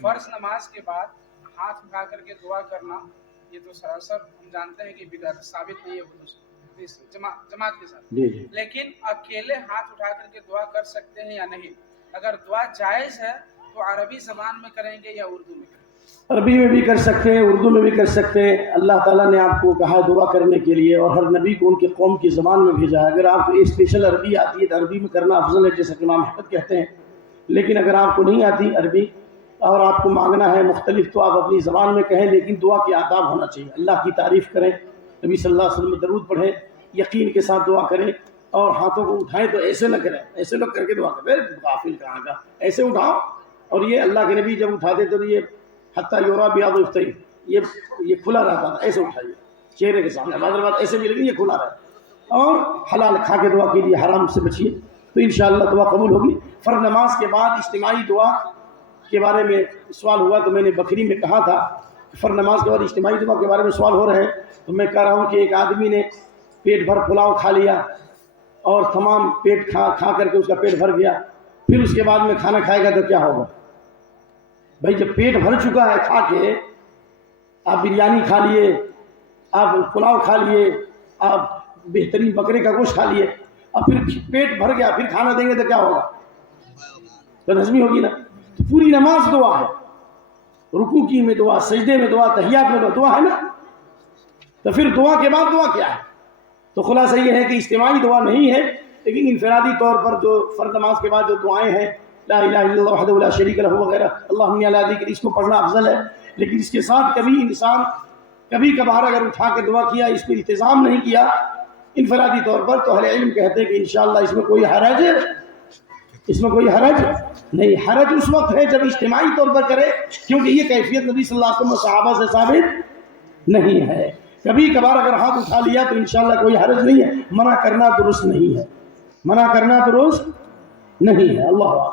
فرض نماز کے بعد ہاتھ اٹھا کر کے دعا کرنا یہ تو سراسر ہم جانتے ہیں کہ بدعت ثابت نہیں ہے جماعت کے ساتھ، لیکن اکیلے ہاتھ اٹھا کر کے دعا کر سکتے ہیں یا نہیں؟ اگر دعا جائز ہے تو عربی زبان میں کریں گے یا اردو میں کریں گے؟ عربی میں بھی کر سکتے ہیں، اردو میں بھی کر سکتے ہیں. اللہ تعالیٰ نے آپ کو کہا دعا کرنے کے لیے اور ہر نبی کو ان کے قوم کی زبان میں بھیجا ہے. اگر آپ کو اسپیشل عربی آتی ہے تو عربی میں کرنا افضل ہے جیسا کہ امام احمد کہتے ہیں. لیکن اگر آپ کو نہیں آتی عربی اور آپ کو مانگنا ہے مختلف تو آپ اپنی زبان میں کہیں، لیکن دعا کے آداب ہونا چاہیے. اللہ کی تعریف کریں، نبی صلی اللہ علیہ وسلم درود پڑھیں، یقین کے ساتھ دعا کریں اور ہاتھوں کو اٹھائیں تو ایسے نہ کریں، ایسے لوگ کر کے دعا کریں غافل کہاں کا، ایسے اٹھاؤ. اور یہ اللہ کے نبی جب اٹھاتے تو یہ حتیٰ یورا بیاض الفتین یہ کھلا رہتا تھا، ایسے اٹھائیے چہرے کے سامنے، بعض بات ایسے بھی لیکن یہ کھلا رہتا. اور حلال کھا کے دعا کیجیے، حرام سے بچیے تو انشاءاللہ دعا قبول ہوگی. فرض نماز کے بعد اجتماعی دعا کے بارے میں سوال ہوا تو میں نے بکری میں کہا تھا فرض نماز کے بعد اجتماعی دعا کے بارے میں سوال ہو رہے ہیں. تو میں کہہ رہا ہوں کہ ایک آدمی نے پیٹ بھر پلاؤ کھا لیا اور تمام پیٹ کھا کر کے اس کا پیٹ بھر گیا، پھر اس کے بعد میں کھانا کھائے گا تو کیا ہوگا؟ بھائی جب پیٹ بھر چکا ہے کھا کے، آپ بریانی کھا لیے، آپ پلاؤ کھا لیے، آپ بہترین بکرے کا گوشت کھا لیے اور پھر پیٹ بھر گیا، پھر کھانا دیں گے تو کیا ہوگا؟ بد ہضمی ہوگی نا. تو پوری نماز دعا ہے، رکوع کی میں دعا، سجدے میں دعا، تحیات میں دعا ہے نا. تو پھر دعا کے بعد دعا کیا ہے؟ تو خلاصہ یہ ہے کہ اجتماعی دعا نہیں ہے، لیکن انفرادی طور پر جو فرض نماز کے بعد جو دعائیں ہیں لا الہ الا اللہ وحدہ لا شریک لہ وغیرہ اللہم علی ذکر، اس کو پڑھنا افضل ہے. لیکن اس کے ساتھ کبھی انسان کبھی کبھار اگر اٹھا کے دعا کیا، اس پہ التزام نہیں کیا انفرادی طور پر، تو اہل علم کہتے ہیں کہ انشاءاللہ اس میں کوئی حرج ہے، اس میں کوئی حرج نہیں. حرج اس وقت ہے جب اجتماعی طور پر کرے، کیونکہ یہ کیفیت نبی صلی اللہ علیہ وسلم صحابہ سے ثابت نہیں ہے. کبھی کبھار اگر ہاتھ اٹھا لیا تو انشاءاللہ کوئی حرج نہیں ہے. منع کرنا درست نہیں ہے، منع کرنا درست نہیں ہے. اللہ